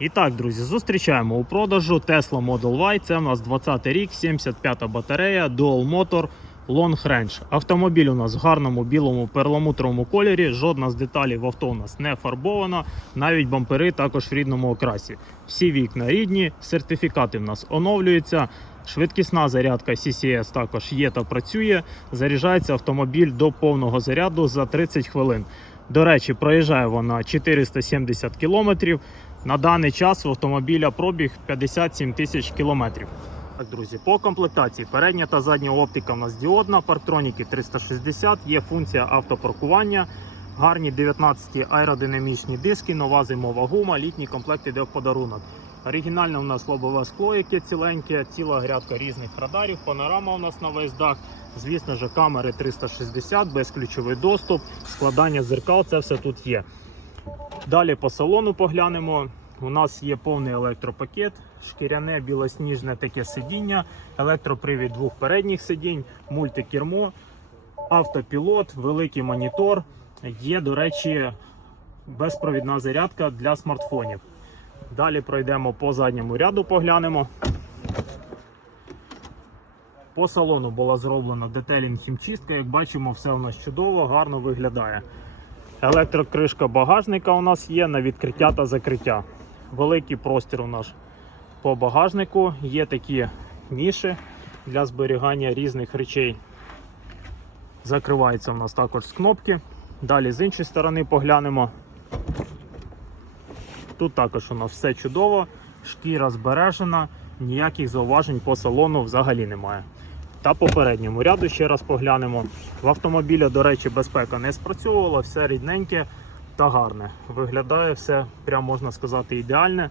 І так, друзі, зустрічаємо у продажу Tesla Model Y. Це у нас 20 й рік, 75-та батарея, Dual Motor Long Range. Автомобіль у нас в гарному білому перламутровому кольорі. Жодна з деталей в авто у нас не фарбована. Навіть бампери також в рідному окрасі. Всі вікна рідні, сертифікати в нас оновлюються. Швидкісна зарядка CCS також є та працює. Заряджається автомобіль до повного заряду за 30 хвилин. До речі, проїжджає вона 470 кілометрів. На даний час в автомобіля пробіг 57 тисяч кілометрів. Так, друзі, по комплектації передня та задня оптика у нас діодна, парктроніки 360, є функція автопаркування, гарні 19 аеродинамічні диски, нова зимова гума, літній комплект іде в подарунок. Оригінальне у нас лобове скло, яке ціленьке, ціла грядка різних радарів, панорама у нас на весь дах. Звісно ж, камери 360, безключовий доступ, складання зеркал, це все тут є. Далі по салону поглянемо. У нас є повний електропакет, шкіряне білосніжне таке сидіння, електропривід двох передніх сидінь, мультикермо, автопілот, великий монітор. Є, до речі, безпровідна зарядка для смартфонів. Далі пройдемо по задньому ряду, поглянемо. По салону була зроблена детелінг хімчистка. Як бачимо, все у нас чудово, гарно виглядає. Електрокришка багажника у нас є на відкриття та закриття. Великий простір у нас по багажнику. Є такі ніші для зберігання різних речей. Закривається у нас також з кнопки. Далі з іншої сторони поглянемо. Тут також у нас все чудово, шкіра збережена, ніяких зауважень по салону взагалі немає. Та попередньому ряду ще раз поглянемо. В автомобіля, до речі, безпека не спрацьовувала, все рідненьке та гарне. Виглядає все, прям можна сказати, ідеальне.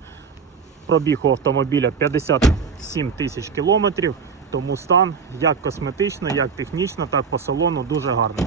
Пробіг у автомобіля 57 тисяч кілометрів, тому стан як косметично, як технічно, так по салону дуже гарний.